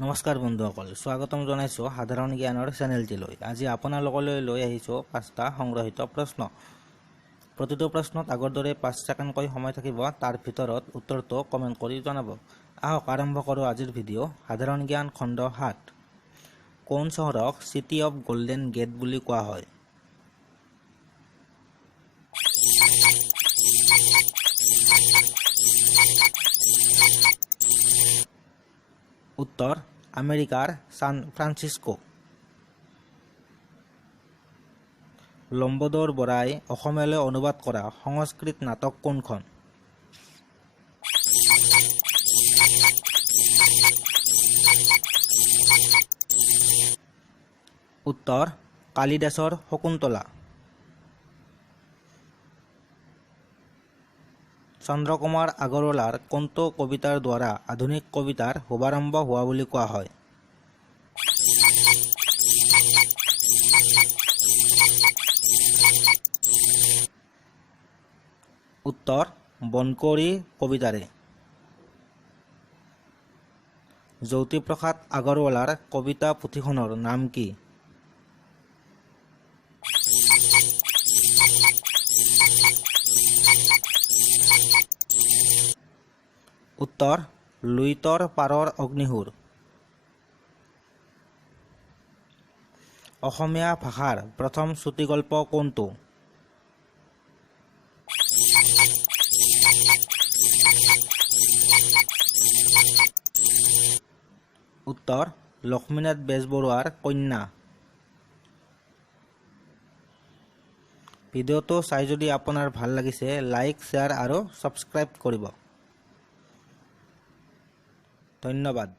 নমস্কাৰ বন্ধুসকল, স্বাগতম জনাইছো সাধাৰণ জ্ঞানৰ চেনেলটিলৈ। আজি আপোনালোকলৈ লৈ আহিছো 5টা সংগ্ৰহিত প্ৰশ্ন। প্ৰতিটো প্ৰশ্নত আগৰ দৰে 5 ছেকেণ্ডকৈ সময় থাকিব, তাৰ ভিতৰত উত্তৰটো কমেণ্ট কৰি জনাব। আহক আৰম্ভ কৰোঁ আজিৰ ভিডিঅ'। সাধাৰণ জ্ঞান খণ্ড 7। কোন চহৰক চিটি অৱ গোল্ডেন গেট বুলি কোৱা হয়? উত্তৰ আমেৰিকাৰ সান ফ্ৰান্সিস্কো। লম্বদৰ বৰাই অসমীয়ালৈ অনুবাদ কৰা সংস্কৃত নাটক কোনখন? উত্তৰ কালিদাসৰ শকুন্তলা। চন্দ্ৰকুমাৰ আগৰৱালাৰ কোনটো কবিতাৰ দ্বাৰা আধুনিক কবিতাৰ শুভাৰম্ভ হোৱা বুলি কোৱা হয়? উত্তৰ বনকৰি কবিতাৰে। জ্যোতিপ্ৰসাদ আগৰৱালাৰ কবিতা পুথিখনৰ নাম কি? উত্তৰ লুইতৰ পাৰৰ অগ্নিসুৰ। অসমীয়া ভাষাৰ প্ৰথম চুটিগল্প কোনটো? উত্তৰ লক্ষ্মীনাথ বেজবৰুৱাৰ কন্যা। ভিডিঅ'টো চাই যদি আপোনাৰ ভাল লাগিছে, লাইক, শ্বেয়াৰ আৰু ছাবস্ক্ৰাইব কৰিব। ধন্যবাদ।